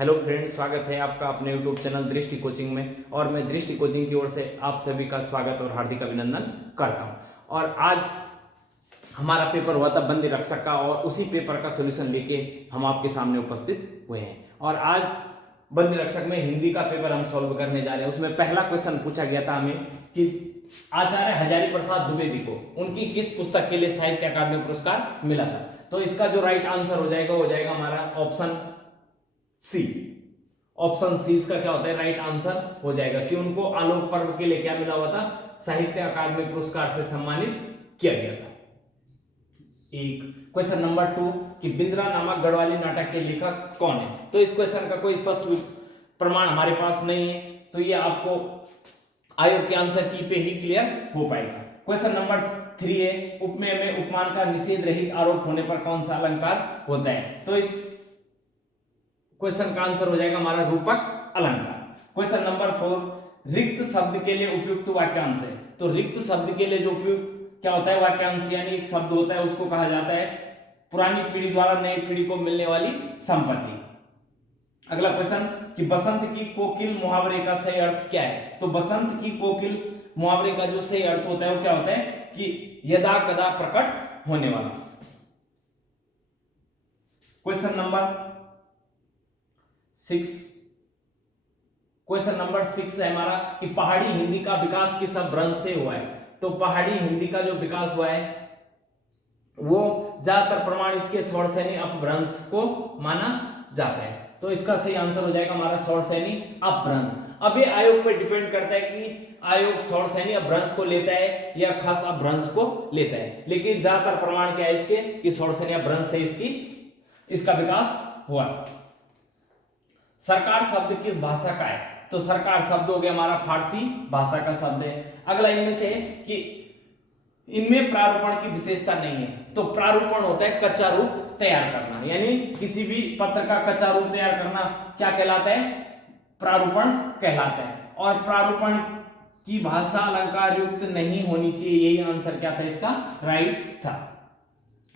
Hello friends, स्वागत है आपका अपने यूट्यूब चैनल दृष्टि कोचिंग में। और मैं दृष्टि कोचिंग की ओर से आप सभी का स्वागत और हार्दिक अभिनंदन करता हूं। और आज हमारा पेपर हुआ था बंदी रक्षक का, और उसी पेपर का सॉल्यूशन लेके हम आपके सामने उपस्थित हुए हैं। और आज बंदी रक्षक में हिंदी का पेपर हम सॉल्व करने जा रहे हैं। उसमें पहला क्वेश्चन पूछा गया था हमें कि आचार्य हजारी प्रसाद द्विवेदी को उनकी किस पुस्तक के लिए साहित्य अकादमी पुरस्कार मिला था। तो इसका जो राइट आंसर हो जाएगा वो हो जाएगा हमारा ऑप्शन सी। ऑप्शन सी इसका क्या होता है, राइट आंसर हो जाएगा कि उनको आलोक पर्व के लिए क्या मिला हुआ था, साहित्य अकादमी पुरस्कार से सम्मानित किया गया था। एक क्वेश्चन नंबर 2 कि बिंद्रा नामक गढ़वाली नाटक के लेखक कौन है। तो इस क्वेश्चन का कोई स्पष्ट प्रमाण हमारे पास नहीं है, तो ये आपको आयोग के आंसर की पे ही क्लियर हो पाएगा। क्वेश्चन नंबर 3 है उपमेय में उपमान का निषेध रहित आरोप होने पर कौन सा अलंकार होता है। तो इस क्वेश्चन का आंसर हो जाएगा हमारा रूपक अलंकार। क्वेश्चन नंबर 4 रिक्त शब्द के लिए उपयुक्त वाक्यांश है। तो रिक्त शब्द के लिए जो उपयुक्त क्या होता है, वाक्यांश यानी एक शब्द होता है, उसको कहा जाता है पुरानी पीढ़ी द्वारा नई पीढ़ी को मिलने वाली संपत्ति। अगला क्वेश्चन कि बसंत की कोकिल मुहावरे का सही अर्थ क्या है। तो बसंत की कोकिल मुहावरे का जो सही अर्थ होता है वो क्या होता है कि यदा कदा प्रकट होने वाला। क्वेश्चन नंबर 6 क्वेश्चन नंबर 6 है हमारा कि पहाड़ी हिंदी का विकास किस अपभ्रंश से हुआ है। तो पहाड़ी हिंदी का जो विकास हुआ है वो ज्यादातर प्रमाण इसके स्वरसैनी अपभ्रंश को माना जाता है। तो इसका सही आंसर हो जाएगा हमारा स्वरसैनी अपभ्रंश। अब ये आयोग पर डिपेंड करता है कि आयोग स्वरसैनी अपभ्रंश को लेता है या खास अपभ्रंश को लेता है, लेकिन ज्यादातर प्रमाण क्या है इसके कि स्वरसैनी अपभ्रंश से इसका विकास हुआ। सरकार शब्द किस भाषा का है। तो सरकार शब्द हो गया हमारा फारसी भाषा का शब्द है। अगला इनमें से कि इनमें प्रारूपण की विशेषता नहीं है। तो प्रारूपण होता है कच्चा रूप तैयार करना, यानी किसी भी पत्र का कच्चा रूप तैयार करना क्या कहलाता है, प्रारूपण कहलाता है। और प्रारूपण की भाषा अलंकार युक्त नहीं होनी चाहिए, यही आंसर क्या था इसका, राइट था,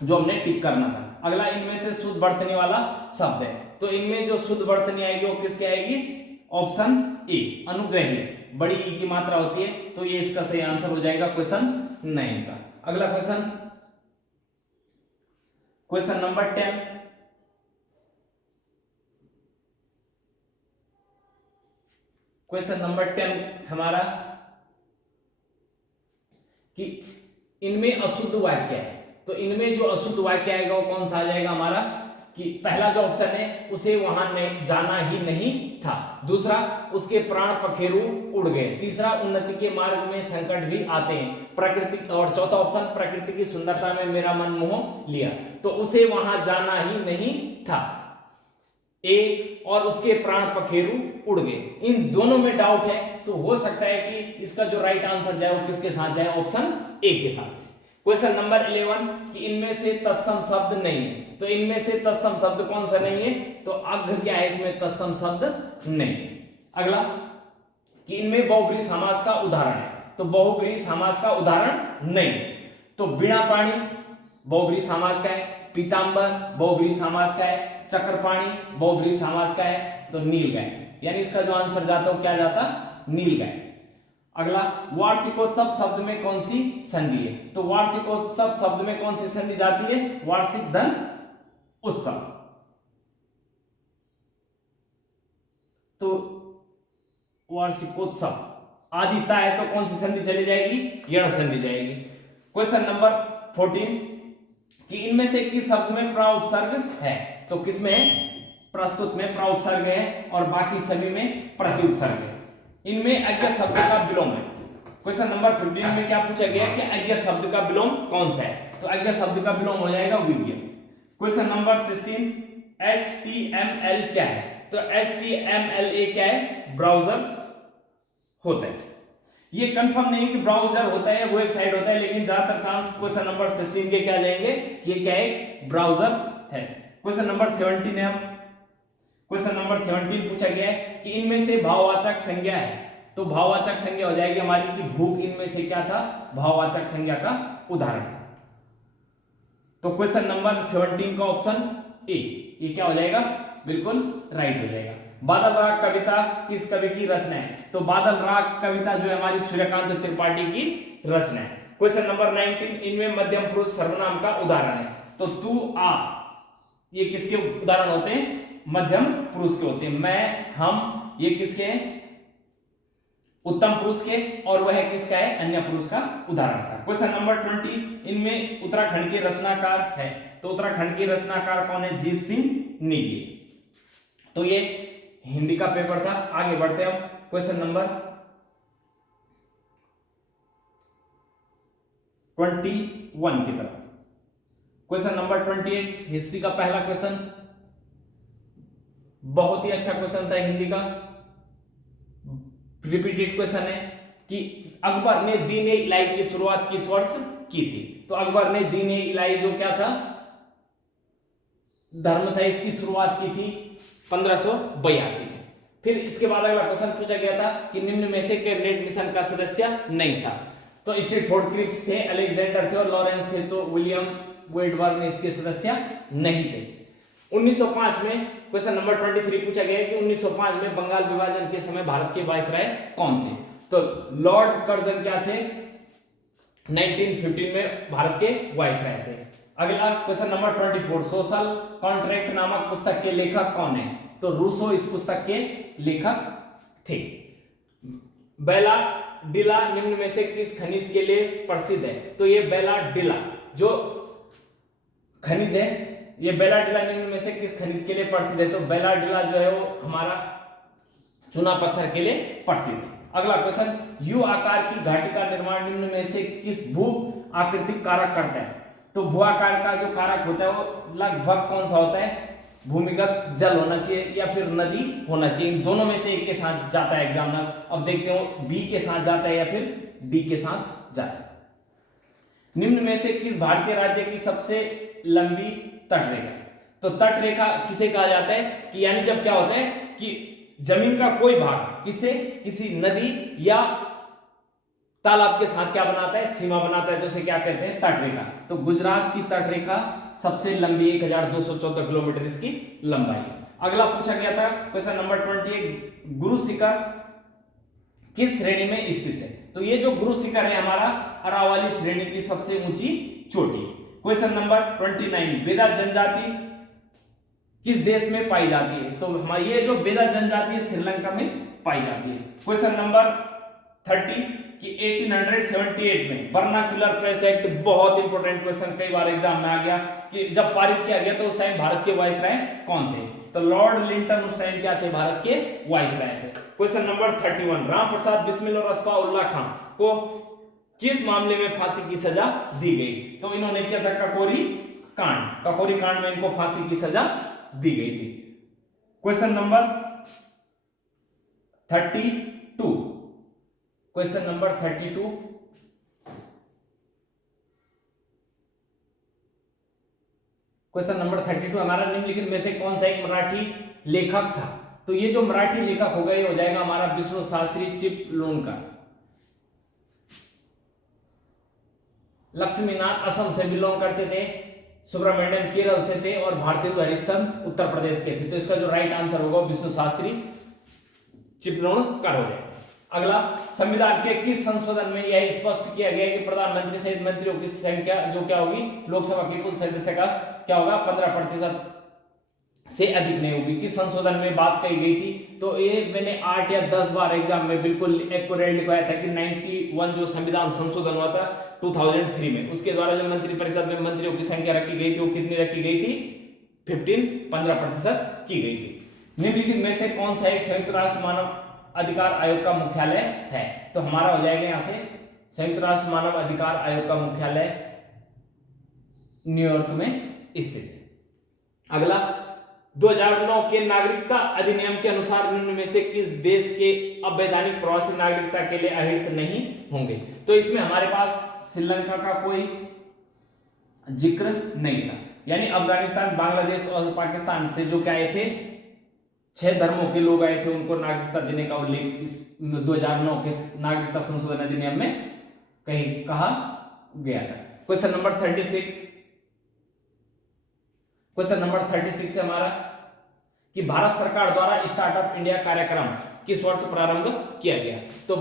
जो हमने टिक करना था। अगला इनमें से शुद्ध वर्तनी वाला शब्द है। तो इनमें जो शुद्ध वर्तनी आएगी वो किसके आएगी, ऑप्शन ए अनुग्रही, बड़ी ई की मात्रा होती है, तो ये इसका सही आंसर हो जाएगा क्वेश्चन 9 का। अगला क्वेश्चन नंबर 10 क्वेश्चन नंबर 10 हमारा कि इनमें अशुद्ध वाक्य है। तो इनमें जो अशुद्ध वाक्य आएगा वो कौन सा आ जाएगा हमारा कि पहला जो ऑप्शन है उसे वहां नहीं जाना ही नहीं था, दूसरा उसके प्राण पखेरु उड़ गए, तीसरा उन्नति के मार्ग में संकट भी आते हैं, प्रकृति, और चौथा ऑप्शन प्रकृति की सुंदरता में मेरा मन मोह लिया। तो उसे वहां जाना ही नहीं था ए, और उसके प्राण पखेरु उड़ गए, इन दोनों में डाउट है। तो हो सकता है कि इसका जो राइट आंसर जाए वो किसके साथ जाए, ऑप्शन ए के साथ। क्वेश्चन नंबर 11 कि इनमें से तत्सम शब्द नहीं है। तो इनमें से तत्सम शब्द कौन सा नहीं है, तो अघ क्या है, इसमें तत्सम शब्द नहीं। अगला कि इनमें बहुब्रीहि समास का उदाहरण है। तो बहुब्रीहि समास का उदाहरण नहीं। तो बीणा पाणी बहुब्रीहि समास का है, पीतांबर बहुब्रीहि समास का है, चक्रपाणी बहुब्रीहि समास का है, तो नीलगाय, यानी इसका जो आंसर जाता है क्या जाता, नीलगाय। अगला वार्षिकोत्सव शब्द में कौन सी संधि है। तो वार्षिकोत्सव शब्द में कौन सी संधि जाती है, वार्षिक धन उत्सव। तो वार्षिकोत्सव आदिता है तो कौन सी संधि चली जाएगी, यण संधि जाएगी। क्वेश्चन नंबर 14 कि इनमें से किस शब्द में प्राउपसर्ग है। तो किसमें है, प्रस्तुत में प्राउपसर्ग है और बाकी सभी में प्रतिउपसर्ग है। इनमें अज्ञ शब्द का विलोम है। क्वेश्चन नंबर 15 में क्या पूछा गया कि अज्ञ शब्द का विलोम कौन सा है। तो अज्ञ शब्द का विलोम हो जाएगा विज्ञ। क्वेश्चन नंबर 16 HTML क्या है। तो HTML क्या है, ब्राउजर होता है। ये कंफर्म नहीं कि ब्राउजर होता है या वेबसाइट होता है, लेकिन ज्यादातर चांस क्वेश्चन नंबर 16 के क्या जाएंगे, ये क्या है, ब्राउजर है। क्वेश्चन नंबर 17 है, क्वेश्चन नंबर 17 पूछा गया है कि इनमें से भाववाचक संज्ञा है। तो भाववाचक संज्ञा हो जाएगी हमारी कि भूख इनमें से क्या था, भाववाचक संज्ञा का उदाहरण था। तो क्वेश्चन नंबर 17 का ऑप्शन ए, ये क्या हो जाएगा, बिल्कुल राइट हो जाएगा। बादल राग कविता किस कवि की रचना है? तो बादल राग कविता जो है हमारी सूर्यकांत त्रिपाठी की रचना है। क्वेश्चन नंबर 19, इनमें मध्यम पुरुष सर्वनाम का उदाहरण है। तो तू, आ, ये किसके उदाहरण होते हैं? मध्यम पुरुष के होते हैं। मैं, हम, ये किसके हैं? उत्तम पुरुष के। और वह किसका है? अन्य पुरुष का उदाहरण था। क्वेश्चन नंबर 20, इनमें उत्तराखंड के रचनाकार है। तो उत्तराखंड के रचनाकार कौन है? जीत सिंह नेगी। तो ये हिंदी का पेपर था। आगे बढ़ते हैं हम क्वेश्चन नंबर 21 की तरफ। क्वेश्चन नंबर 28 हिस्ट्री का पहला क्वेश्चन, बहुत ही अच्छा क्वेश्चन था हिंदी का, रिपीटेड क्वेश्चन है कि अकबर ने दीन ए इलाही की शुरुआत किस वर्ष की थी? तो अकबर ने दीन ए इलाही जो क्या था, धर्म था, इसकी शुरुआत की थी 1582 में। फिर इसके बाद अगला क्वेश्चन पूछा गया था कि निम्न में से कैबिनेट मिशन का सदस्य नहीं था? तो स्ट्रैटफोर्ड क्रिप्स थे, अलेक्जेंडर थे और लॉरेंस थे। तो विलियम वेडवर्न इसके सदस्य नहीं थे। 1905 में क्वेश्चन नंबर 23 पूछा गया है कि 1905 में बंगाल विभाजन के समय भारत के वायसराय कौन थे? तो लॉर्ड कर्जन क्या थे? 1915 में भारत के वायसराय थे। अगला क्वेश्चन नंबर 24, सोशल कॉन्ट्रैक्ट नामक पुस्तक के लेखक कौन है? तो रूसो इस पुस्तक के लेखक थे। बेला डिला निम्न में से किस खनिज के लिए प्रसिद्ध है? तो ये बेला डिला जो खनिज है, ये बेला डिला निम्न में से किस खनिज के लिए प्रसिद्ध है? तो बेला डिला जो है वो हमारा चूना पत्थर के लिए प्रसिद्ध है। अगला क्वेश्चन, यू आकार की घाटी का निर्माण निम्न में से किस भू आकृतिक कारक करता है? तो भू आकार का जो कारक होता है वो लगभग कौन सा होता है? भूमिगत जल होना चाहिए या फिर नदी होना चाहिए। इन दोनों में से एक के साथ जाता है एग्जामिनर। अब देखते हो बी के साथ जाता है या फिर डी के साथ जाता है। निम्न में से किस भारतीय राज्य की सबसे लंबी तटरेखा? तो तटरेखा किसे कहा जाता है कि यानी जब क्या होता है कि जमीन का कोई भाग किसी नदी या तालाब के साथ क्या बनाता है? सीमा बनाता है, तो उसे क्या कहते हैं? तटरेखा। तो गुजरात की तटरेखा सबसे लंबी 1214 किलोमीटर इसकी लंबाई है। अगला पूछा गया था क्वेश्चन नंबर 28, गुरु शिखर किस श्रेणी में स्थित है? तो ये जो गुरु शिखर है हमारा अरावली श्रेणी की सबसे ऊंची चोटी। क्वेश्चन नंबर 29, बेदा जनजाति किस देश में पाई जाती है? तो हमारी ये जो बेदा जनजाति है श्रीलंका में पाई जाती है। क्वेश्चन नंबर 30 कि 1878 में वर्नाक्युलर प्रेस एक्ट, बहुत इंपॉर्टेंट क्वेश्चन, कई बार एग्जाम में आ गया कि जब पारित किया गया तो उस टाइम भारत के वायसराय कौन थे? तो लॉर्ड लिंटन उस टाइम क्या थे? भारत के वायसराय थे। क्वेश्चन नंबर 31, राम प्रसाद बिस्मिल और अस्फाउल्ला खान को किस मामले में फांसी की सजा दी गई? तो इन्होंने किया था ककोरी कांड में इनको फांसी की सजा दी गई थी। Question number 32, question number 32, question number 32 हमारा निम्नलिखित में से कौन सा एक मराठी लेखक था? तो ये जो मराठी लेखक होगा ये हो जाएगा हमारा विष्णु शास्त्री चिपलूणकर। लक्ष्मीनाथ असम से बिलोंग करते थे, सुब्रमण्यम केरल से थे और भारतेंदु हरिश्चंद्र उत्तर प्रदेश के थे। तो इसका जो राइट आंसर होगा विष्णु शास्त्री चिपलूणकर हो जाएगा। अगला, संविधान के किस संशोधन में यह स्पष्ट किया गया कि प्रधानमंत्री सहित मंत्रियों की संख्या जो क्या होगी लोकसभा के कुल सदस्य का क्या होगा 15% से अधिक नहीं होगी? किस संशोधन में बात कही गई थी? तो ये मैंने 8 या 10 बार एग्जाम में बिल्कुल एक्यूरेट लिखवाया था कि 91 जो संविधान संशोधन हुआ था 2003 में, उसके द्वारा जो मंत्रिपरिषद में मंत्रियों की संख्या रखी गई थी वो कितनी रखी गई थी? 15% की गई थी। निम्नलिखित में से कौन सा एक संयुक्त राष्ट्र मानव अधिकार आयोग का मुख्यालय है? तो हमारा हो जाएगा यहां से संयुक्त राष्ट्र मानव अधिकार आयोग का मुख्यालय न्यूयॉर्क में स्थित है। अगला, 2009 के नागरिकता अधिनियम के अनुसार निम्न में से किस देश के अवैधानिक प्रवासी नागरिकता के लिए अहित नहीं होंगे? तो इसमें हमारे पास श्रीलंका का कोई जिक्र नहीं था, यानी अफगानिस्तान, बांग्लादेश और पाकिस्तान से जो क्या आए थे 6 धर्मों के लोग आए थे, उनको नागरिकता देने का उल्लेख इस 2009 के नागरिकता संशोधन अधिनियम में कहीं कहा गया था। क्वेश्चन नंबर 36, क्वेश्चन नंबर 36 है हमारा कि भारत सरकार द्वारा स्टार्टअप इंडिया कार्यक्रम किस वर्ष प्रारंभ किया गया? तो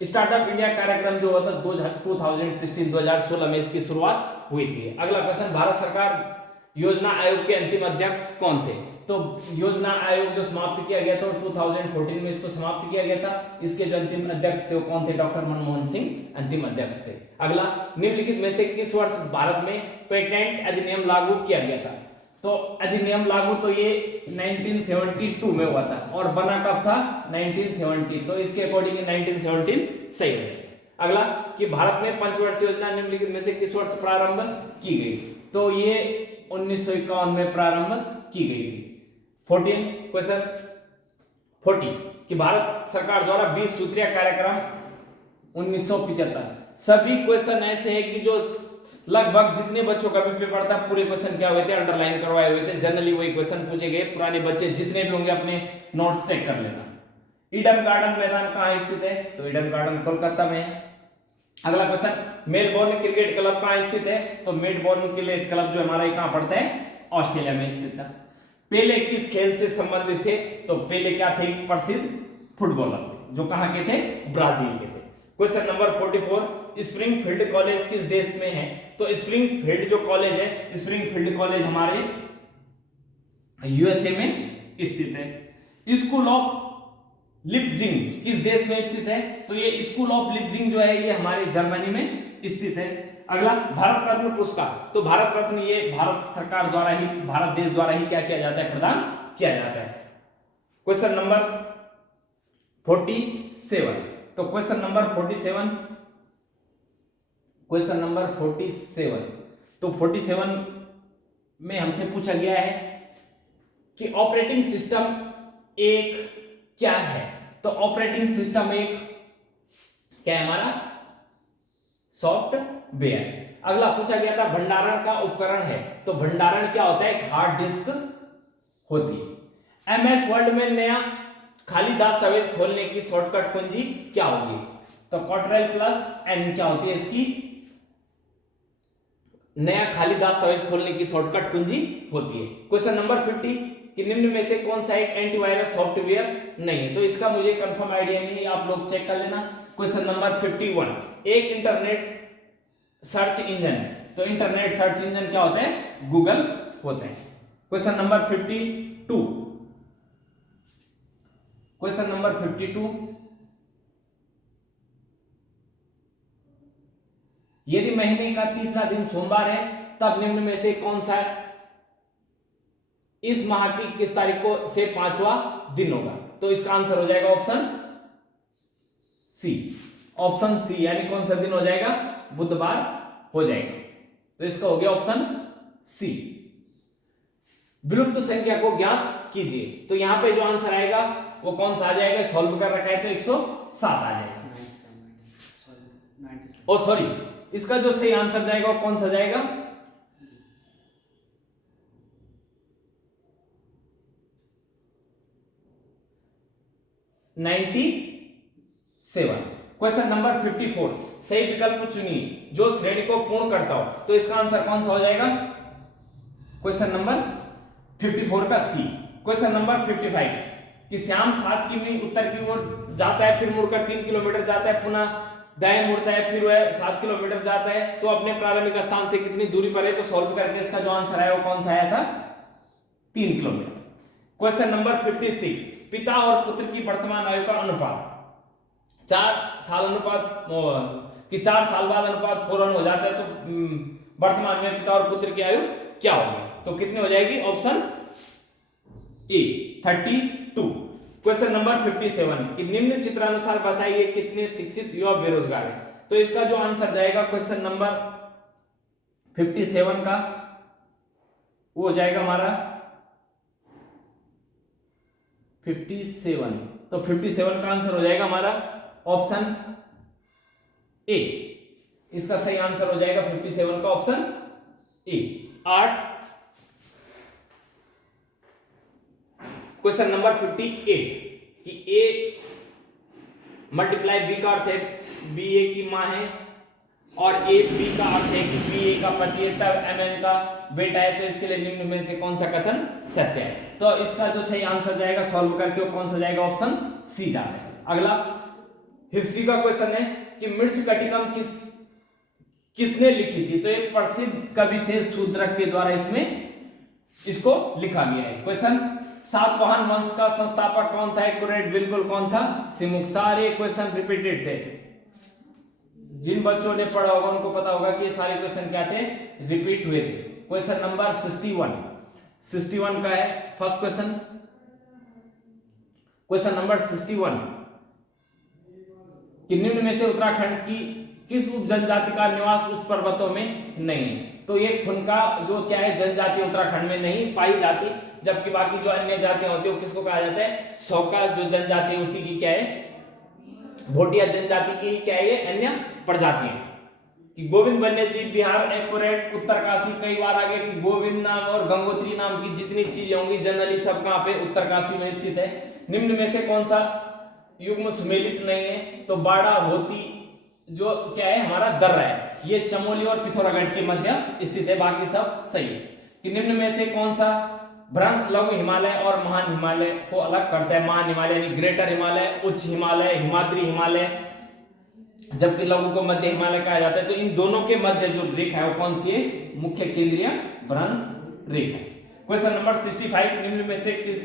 स्टार्टअप इंडिया कार्यक्रम जो होता 2016 में इसकी शुरुआत हुई थी। अगला क्वेश्चन, भारत सरकार योजना आयोग के अंतिम अध्यक्ष कौन थे? तो योजना आयोग जो समाप्त किया गया था 2014 में इसको समाप्त किया गया था। इसके जो अंतिम अध्यक्ष थे वो कौन थे? डॉक्टर मनमोहन सिंह अंतिम अध्यक्ष थे। अगला, निम्नलिखित में से किस वर्ष भारत में पेटेंट अधिनियम लागू किया गया था? तो अधिनियम लागू तो ये 1972 में हुआ था और बना कब था? 1970। तो इसके अकॉर्डिंग 1917 सही हो जाएगा। अगला, कि भारत में पंचवर्षीय योजना निम्नलिखित में से किस वर्ष प्रारंभ की गई? तो ये 1951 में प्रारंभ की गई थी। 14 क्वेश्चन 40 कि भारत सरकार द्वारा 20 सूत्रीय कार्यक्रम 1975। सभी क्वेश्चन ऐसे हैं कि जो लगभग जितने बच्चों का भी पेपर था पूरे क्वेश्चन क्या हुए थे? अंडरलाइन करवाए हुए थे। जनरली वही क्वेश्चन पूछे गए। पुराने बच्चे जितने भी होंगे अपने नोट्स चेक कर लेना। ईडन गार्डन मैदान कहाँ स्थित है? तो ईडन गार्डन कोलकाता में है। अगला क्वेश्चन, मेलबोर्न क्रिकेट क्लब कहाँ स्थित है? तो मेलबोर्न क्रिकेट क्लब जो हमारा कहाँ पड़ता है? ऑस्ट्रेलिया में स्थित है। पेले किस खेल से संबंधित थे? तो पेले क्या थे? प्रसिद्ध फुटबॉलर थे जो कहाँ के थे? ब्राजील के थे। क्वेश्चन नंबर 44, स्प्रिंगफील्ड कॉलेज किस देश में है? तो स्प्रिंगफील्ड जो कॉलेज है, स्प्रिंगफील्ड कॉलेज हमारे यूएसए में स्थित है। स्कूल ऑफ लिपजिंग किस देश में स्थित है? तो ये स्कूल ऑफ लिपजिंग जो है ये हमारे जर्मनी में स्थित है। अगला, भारत रत्न पुरस्कार। तो भारत रत्न ये भारत सरकार द्वारा ही, भारत देश द्वारा ही क्या किया जाता है? प्रदान किया जाता है। Question number 47। तो क्वेश्चन नंबर 47, क्वेश्चन नंबर 47, तो 47 में हमसे पूछा गया है कि ऑपरेटिंग सिस्टम एक क्या है? तो ऑपरेटिंग सिस्टम एक क्या है हमारा? सॉफ्टवेयर। अगला पूछा गया था भंडारण का उपकरण है। तो भंडारण क्या होता है? एक हार्ड डिस्क होती है। एमएस वर्ड में नया खाली दस्तावेज खोलने की शॉर्टकट कुंजी क्या होगी? तो Ctrl+N क्या होती है इसकी? नया खाली दस्तावेज खोलने की शॉर्टकट कुंजी होती है। क्वेश्चन नंबर 50 कि निम्न में से कौन सा एक एंटीवायरस सॉफ्टवेयर नहीं है? तो इसका मुझे कंफर्म आइडिया नहीं है, आप लोग चेक कर लेना। क्वेश्चन नंबर 51, एक इंटरनेट सर्च इंजन। तो इंटरनेट सर्च इंजन क्या होते हैं? गूगल होते हैं। क्वेश्चन नंबर 52, क्वेश्चन नंबर 52, यदि महीने का तीसरा दिन सोमवार है तब निम्न में से कौन सा इस माह की किस तारीख को से 5वां दिन होगा? तो इसका आंसर हो जाएगा ऑप्शन सी। ऑप्शन सी यानी कौन सा दिन हो जाएगा? बुधवार हो जाएगा। तो इसका हो गया ऑप्शन सी। विलुप्त संख्या को ज्ञात कीजिए। तो यहां पे जो आंसर आएगा वो कौन सा आ जाएगा? सॉल्व कर रखा है तो 107 आ जाएगा। ओ सॉरी, इसका जो सही आंसर जाएगा वो कौन सा जाएगा? 97। क्वेश्चन नंबर 54, सही विकल्प चुनिए जो श्रेणी को पूर्ण करता हो। तो इसका आंसर कौन सा हो जाएगा? क्वेश्चन नंबर 54 का सी। क्वेश्चन नंबर 55 कि श्याम 7 किमी उत्तर की ओर जाता है, फिर मुड़कर 3 किलोमीटर जाता है, पुनः दाएं मुड़ता है, फिर वह 7 किलोमीटर जाता है, तो अपने प्रारंभिक स्थान से कितनी दूरी पर है? तो सॉल्व करके इसका जो आंसर आया वो कौन सा आया था? 3 किलोमीटर। क्वेश्चन नंबर 56, पिता और पुत्र की वर्तमान आयु का अनुपात 4 साल अनुपात कि 4 साल बाद अनुपात फौरन हो जाता है, तो वर्तमान में पिता और पुत्र की आयु क्या होगी? तो कितनी हो जाएगी? Option A 32। क्वेश्चन नंबर 57 कि निम्न चित्रानुसार बताइए कितने शिक्षित युवा बेरोजगार हैं? तो इसका जो आंसर जाएगा क्वेश्चन नंबर 57 का वो हो जाएगा हमारा 57। तो 57 का आंसर हो जाएगा हमारा ऑप्शन ए। इसका सही आंसर हो जाएगा 57 का ऑप्शन ए 8। क्वेश्चन नंबर 58 कि ए मल्टीप्लाई बी का अर्थ है बी ए की मां है, और ए बी का अर्थ है कि बी ए का पति है तब एम एन का बेटा है, तो इसके लिए निम्न में से कौन सा कथन सत्य है? तो इसका जो सही आंसर जाएगा सॉल्व करके वो कौन सा जाएगा? ऑप्शन सी जाएगा। अगला हिस्ट्री का क्वेश्चन है कि मृच्छकटिकम किसने लिखी थी? तो एक प्रसिद्ध कवि थे शूद्रक के द्वारा इसमें इसको लिखा गया है। क्वेश्चन सातवाहन वंश का संस्थापक कौन था? एक्यूरेट बिल्कुल कौन था? सिमुक। सारे क्वेश्चन रिपीटेड थे, जिन बच्चों ने पढ़ा होगा उनको पता होगा कि ये सारे क्वेश्चन क्या थे? रिपीट हुए थे। क्वेश्चन नंबर 61 का है फर्स्ट क्वेश्चन। क्वेश्चन नंबर 61 कि निम्न में से उत्तराखंड की किस उप जनजाति का निवास उस पर्वतों में नहीं है? तो ये खुनका जो क्या है जनजाति उत्तराखंड में नहीं पाई जाती, जबकि बाकी जो अन्य जातियां होती है वो किसको कहा जाता है? सौका जो जनजाति है उसी की क्या है? भोटिया जनजाति की ही क्या है ये अन्य प्रजातियां। कि गोविंद वन्यजीव बिहार एक्यूरेट। उत्तरकाशी कई बार आ गया कि गोविंद नाम और गंगोत्री नाम की जितनी चीजें होंगी जनरली सब कहां पे? उत्तरकाशी में स्थित है। निम्न में से कौन सा युग्म सुमेलित नहीं है? तो बाड़ा होती जो क्या है हमारा दर्रा है, ये चमोली और पिथौरागढ़ के मध्य स्थित है, बाकी सब सही है। कि निम्न में से कौन सा भ्रंश लघु हिमालय और महान हिमालय को अलग करता है? महान हिमालय यानी ग्रेटर हिमालय, उच्च हिमालय, हिमाद्री हिमालय, जबकि लघु को मध्य हिमालय कहा जाता है। तो इन दोनों के मध्य जो रेखा है वो कौन सी है? मुख्य केंद्रीय भ्रंश रेखा। क्वेश्चन नंबर 65 निम्न में से किस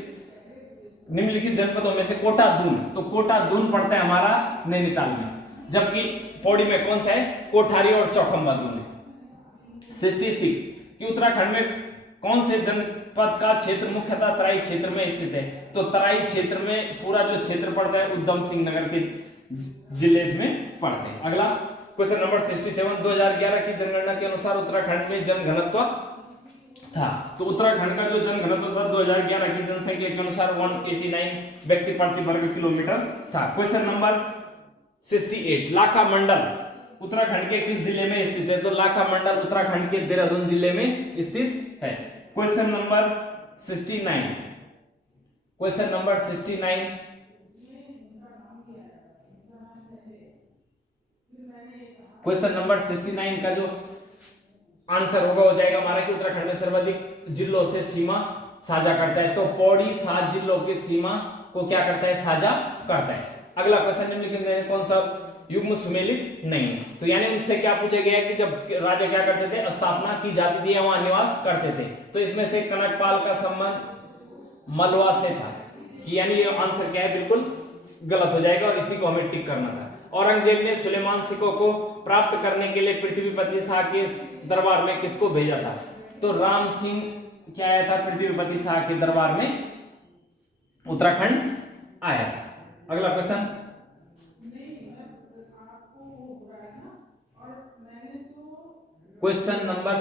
निम्नलिखित जनपदों में से कोटा दून, तो कोटा दून पड़ता है हमारा नैनीताल में, जबकि पौड़ी में कौन सा है? कोठारी और चौखंबा दून है। 66 कि उत्तराखंड में कौन से जनपद का क्षेत्र मुख्यतः तराई क्षेत्र में स्थित है? तो तराई क्षेत्र में पूरा जो क्षेत्र पड़ता है उधम सिंह नगर के जिले में पड़ते हैं। अगला क्वेश्चन नंबर 67 2011 की जनगणना के अनुसार उत्तराखंड में जनघनत्व था। तो उत्तराखंड का जो जनघनत्व था 2011 की जनसंख्या के अनुसार 189 व्यक्ति प्रति वर्ग किलोमीटर था। क्वेश्चन नंबर 68 लाखा मंडल उत्तराखंड के किस जिले में स्थित है? तो लाखा मंडल उत्तराखंड के देहरादून जिले में स्थित है। Question number 69 question number 69 question number 69 का जो आंसर होगा हो जाएगा हमारा कि उत्तराखंड में सर्वाधिक जिलों से सीमा साझा करता है। तो पौड़ी 7 जिलों की सीमा को क्या करता है? साझा करता है। अगला क्वेश्चन निम्नलिखित में कौन सा युग्म सुमेलित नहीं है? तो यानी उनसे क्या पूछा गया है कि जब राजा क्या करते थे? स्थापना की जाती थी या वहां निवास करते थे। तो इसमें से कनकपाल का संबंध मलवा से था, कि यानी ये आंसर क्या है? बिल्कुल गलत हो जाएगा और इसी को हमें टिक करना था। औरंगजेब ने सुलेमान सिकों को प्राप्त करने के लिए पृथ्वीपति शाह के दरबार में किसको भेजा था? तो राम सिंह क्या आया था पृथ्वीपति शाह के दरबार में? उत्तराखंड आया था। अगला क्वेश्चन क्वेश्चन नंबर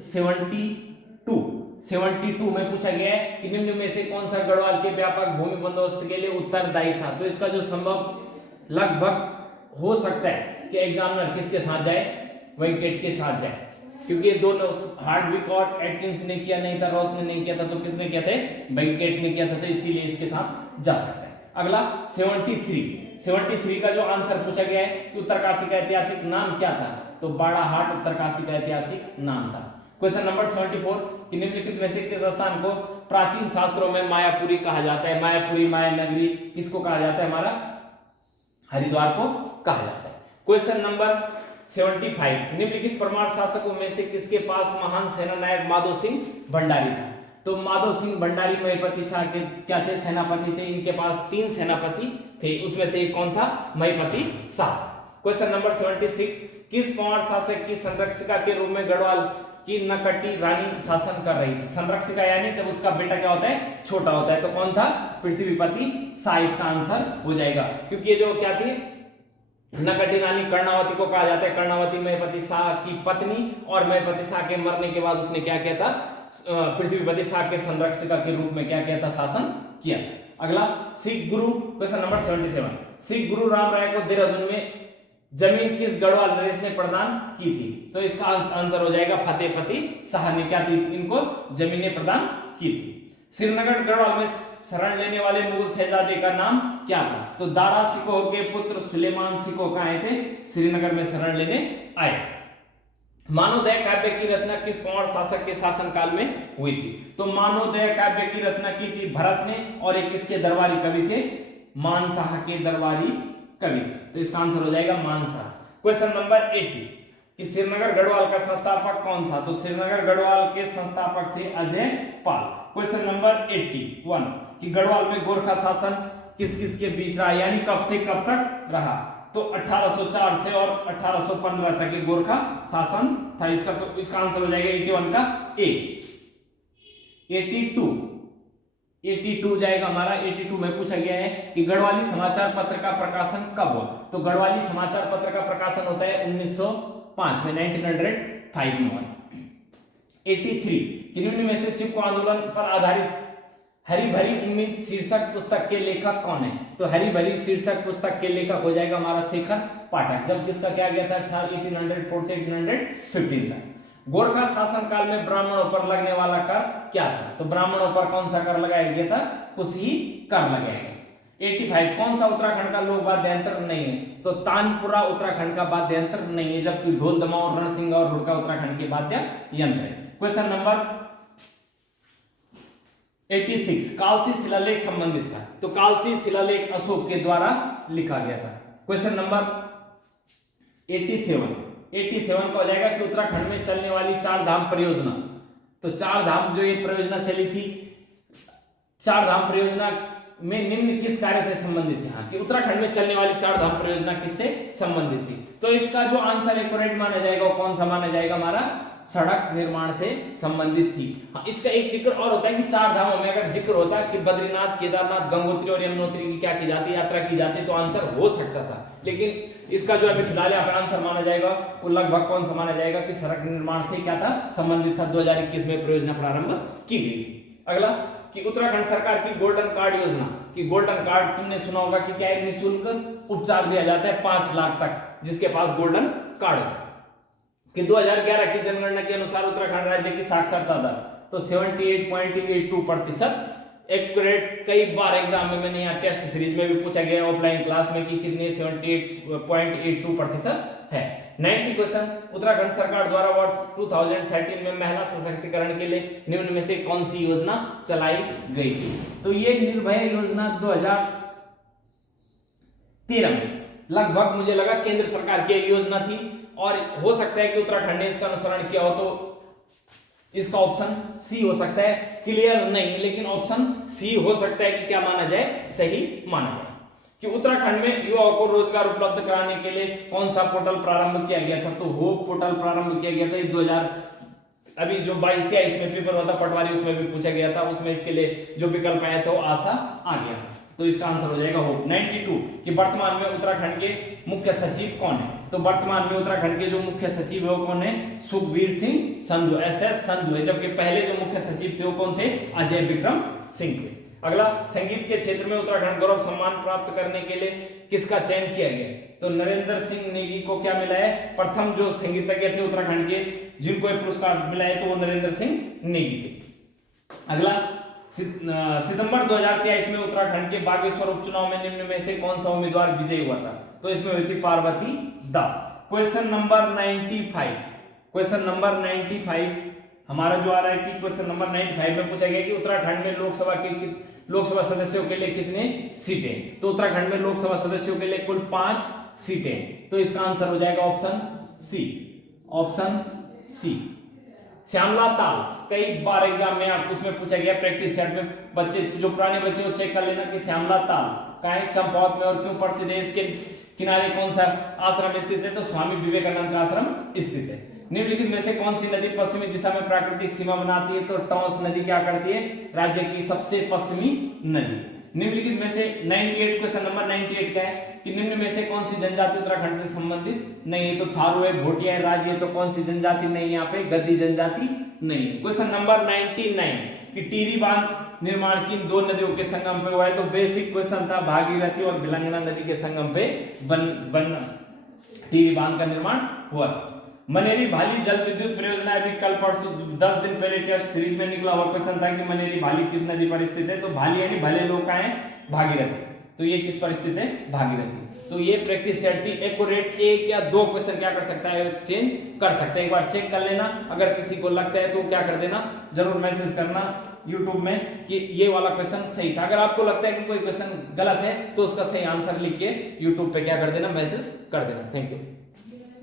72 में पूछा गया है कि निम्न में से कौन सा गढ़वाल के व्यापक भूमि बंदोबस्त के लिए उत्तरदायी था? तो इसका जो संभव लगभग हो सकता है कि एग्जामिनर किसके साथ जाए? वेंकट के साथ जाए, क्योंकि ये दोनों हार्डविक और एटकिंस ने किया नहीं था, रॉस ने नहीं किया था, तो किसने किया था? वेंकट ने किया था, तो इसीलिए इसके साथ जा सकता है। अगला 73 का जो आंसर पूछा गया है कि उत्तरकाशी का ऐतिहासिक नाम क्या था? तो बाड़ाहाट उत्तरकाशी का ऐतिहासिक नाम था। क्वेश्चन नंबर 74 कि निम्नलिखित में से किस स्थान को प्राचीन शास्त्रों में मायापुरी कहा जाता है? मायापुरी, माया नगरी किसको कहा जाता है? हमारा हरिद्वार को कहा जाता है। क्वेश्चन नंबर 75 निम्नलिखित परमार शासकों में से किसके पास महान सेना नायक माधो सिंह भंडारी था? तो माधो सिंह भंडारी महिपति शाह के क्या थे? सेनापति थे। इनके पास 3 सेनापति थे, उसमें से एक कौन था? महिपति शाह। क्वेश्चन नंबर 76 किस परमार शासक की संरक्षिका के रूप में गढ़वाल की नकटी रानी शासन कर रही थी? संरक्षिका यानी जब उसका बेटा क्या होता है? छोटा होता है, तो कौन था? पृथ्वीपति शाह इसका आंसर हो जाएगा, क्योंकि ये जो क्या थी नकटी रानी कर्णावती को कहा जाता है। कर्णावती महिपति शाह की पत्नी, और महिपति शाह के मरने के बाद उसने क्या किया था? पृथ्वीपति शाह के संरक्षिका के रूप में क्या किया था? शासन किया था। अगला सिख गुरु क्वेश्चन नंबर 77 सिख गुरु राम राय को देहरादून में जमीन किस गढ़वाल नरेश ने प्रदान की थी? तो इसका आंसर हो जाएगा फतेहपति शाह ने क्या दी? इनको जमीनें प्रदान की थी। श्रीनगर गढ़वाल में शरण लेने वाले मुगल शहजादे का नाम क्या था? तो दारा शिकोह के पुत्र सुलेमान शिकोह कहाँ आए थे? श्रीनगर में शरण लेने आए थे। मानवोदय काव्य की रचना किस पवार शासक के शासनकाल में हुई थी? तो मानवोदय काव्य की रचना की थी भरत ने, और एक किसके दरबारी कवि थे? मानशाह के दरबारी कवि थे। तो इसका आंसर हो जाएगा मानशाह। क्वेश्चन नंबर 80 कि श्रीनगर गढ़वाल का संस्थापक कौन था? तो श्रीनगर गढ़वाल के संस्थापक थे अजय पाल। क्वेश्चन नंबर 81 कि गढ़वाल में गोरखा शासन किस किस के बीच रहा, यानी कब से कब तक रहा? तो 1804 से और 1815 तक ये गोरखा शासन था इसका। तो इसका आंसर हो जाएगा 81 का ए। 82 जाएगा हमारा। 82 में पूछा गया है कि गढ़वाली समाचार पत्र का प्रकाशन कब हुआ? तो गढ़वाली समाचार पत्र का प्रकाशन होता है 1905 में, 1905 में हुआ। 83 कि निम्न में से चिपको आंदोलन पर आधारित हरी भरी उम्मीद शीर्षक पुस्तक के लेखक कौन है? तो हरी भरी शीर्षक पुस्तक के लेखक हो जाएगा हमारा शेखर पाठक। जब किसका क्या गया था? 1804 से 1815 तक। गोरखा शासनकाल में ब्राह्मणों पर लगने वाला कर क्या था? तो ब्राह्मणों पर कौन सा कर लगाया गया था? कुशी कर लगाया गया। 85 कौन सा उत्तराखंड का लोक वाद्य यंत्र नहीं है? तो तानपुरा उत्तराखंड का वाद्य यंत्र नहीं है, जबकि ढोल दमाऊ रणसिंगा और हुड़का उत्तराखंड के वाद्य यंत्र है। क्वेश्चन नंबर 86 कालसी शिलालेख संबंधित था। तो कालसी शिलालेख अशोक के द्वारा लिखा गया था। क्वेश्चन नंबर 87 का हो जाएगा कि उत्तराखंड में चलने वाली चार धाम परियोजना। तो चार धाम जो ये परियोजना चली थी, चार धाम परियोजना में निम्न किस कार्य से संबंधित है? हाँ, कि उत्तराखंड में चलने वाली चार धाम परियोजना किससे संबंधित थी? तो इसका जो आंसर एक्यूरेट माना जाएगा वो कौन सा माना जाएगा? हमारा सड़क निर्माण से संबंधित थी। हाँ, इसका एक जिक्र और होता है कि चार धामों में अगर जिक्र होता है कि बद्रीनाथ, केदारनाथ, गंगोत्री और यमुनोत्री की क्या की जाती है? यात्रा की जाती है, तो आंसर हो सकता था। लेकिन इसका जो अभी फिलहाल यहाँ पे आंसर माना जाएगा वो लगभग कौन सा माना जाएगा कि सड़क निर्माण से क्या था? संबंधित था। 2021 में परियोजना प्रारंभ की गई थी। अगला कि उत्तराखंड सरकार की गोल्डन कार्ड योजना, कि गोल्डन कार्ड तुमने सुना होगा कि क्या है? निःशुल्क उपचार दिया जाता है 5 लाख तक जिसके पास गोल्डन कार्ड होता है। कि 2011 की जनगणना के अनुसार उत्तराखंड राज्य की साक्षरता दर तो 78.82%। एक्यूरेट कई बार एग्जाम में मैंने यहाँ टेस्ट सीरीज में भी पूछा गया ऑफलाइन क्लास में कि कितने 78.82% है। 90 क्वेश्चन उत्तराखंड सरकार द्वारा वर्ष 2013 में महिला सशक्तिकरण के लिए निम्न में से कौन सी योजना चलाई गई थी? तो ये निर्भया योजना 2013 में लगभग मुझे लगा केंद्र सरकार की योजना थी, और हो सकता है कि उत्तराखंड ने इसका अनुसरण किया हो, तो इसका ऑप्शन सी हो सकता है। क्लियर नहीं, लेकिन ऑप्शन सी हो सकता है कि क्या माना जाए? सही माना जाए। कि उत्तराखंड में युवाओं को रोजगार उपलब्ध कराने के लिए कौन सा पोर्टल प्रारंभ किया गया था? तो होप पोर्टल प्रारंभ किया गया था 2000 अभी जो 22-23 में पेपर होता पटवारी उसमें भी पूछा गया था, उसमें इसके लिए जो विकल्प आया था वो आशा आ गया। तो इसका आंसर हो जाएगा होप। 92 कि वर्तमान में उत्तराखंड के मुख्य सचिव कौन है? तो वर्तमान में उत्तराखंड के जो मुख्य सचिव है वो कौन है? सुखबीर सिंह संधू, SS संधू है। जबकि पहले जो मुख्य सचिव थे वो कौन थे? अजय विक्रम सिंह थे। अगला संगीत के क्षेत्र में उत्तराखंड गौरव सम्मान प्राप्त करने के लिए किसका चयन किया गया? तो नरेंद्र सिंह नेगी को क्या मिला है? प्रथम जो संगीतज्ञ थे उत्तराखंड के जिनको ये पुरस्कार मिला है तो वो नरेंद्र सिंह नेगी थे। अगला सितंबर 2023 में उत्तराखंड के बागेश्वर उपचुनाव में निम्न में से कौन सा उम्मीदवार विजयी हुआ था? तो इसमें हुई थी पार्वती दास। क्वेश्चन नंबर 95 हमारा जो आ रहा है कि क्वेश्चन नंबर 95 में पूछा गया कि उत्तराखंड में लोकसभा सदस्यों के लिए कितने सीटें? तो उत्तराखंड में लोकसभा सदस्यों के लिए कुल 5 सीटें। तो इसका आंसर हो जाएगा ऑप्शन सी। श्यामला ताल कई बार एग्जाम में आप उसमें पूछा गया प्रैक्टिस सेट में, बच्चे जो पुराने बच्चे वो चेक कर लेना कि श्यामला ताल कहाँ है? चंपावत में। और क्यों प्रसिद्ध है? इसके किनारे कौन सा आश्रम स्थित है? तो स्वामी विवेकानंद का आश्रम स्थित है। निम्नलिखित में से कौन सी नदी पश्चिमी दिशा में प्राकृतिक सीमा बनाती है? तो टॉस नदी क्या करती है? राज्य की सबसे पश्चिमी नदी। निम्नलिखित में से 98 क्वेश्चन नंबर 98 का है कि निम्न में से कौन सी जनजाति उत्तराखंड से संबंधित नहीं है? तो थारू है, भोटिया है, राजी है। तो कौन सी जनजाति नहीं है यहाँ पे? गद्दी जनजाति नहीं है। क्वेश्चन नंबर 99 कि टिहरी बांध निर्माण किन 2 नदियों के संगम पे हुआ है? तो बेसिक क्वेश्चन था, भागीरथी और भिलंगना नदी के संगम पे टिहरी बांध का निर्माण हुआ था। मनेरी भाली जल विद्युत परियोजना अभी कल परसों 10 दिन पहले टेस्ट सीरीज में निकला हुआ क्वेश्चन था कि मनेरी भाली किस नदी पर स्थित है। तो भाली यानी भले लोग का है भागीरथी, तो ये किस पर स्थित है, भागीरथी। तो ये प्रैक्टिस सेट थी। एक्यूरेट एक या दो क्वेश्चन क्या कर सकता है, चेंज कर सकता है। एक बार चेक कर लेना, अगर किसी को लगता है तो क्या कर देना, जरूर मैसेज करना YouTube में कि ये वाला क्वेश्चन सही था। अगर आपको लगता है कि कोई क्वेश्चन गलत है तो उसका सही आंसर लिख के YouTube पे क्या कर देना, मैसेज कर देना। Thank you.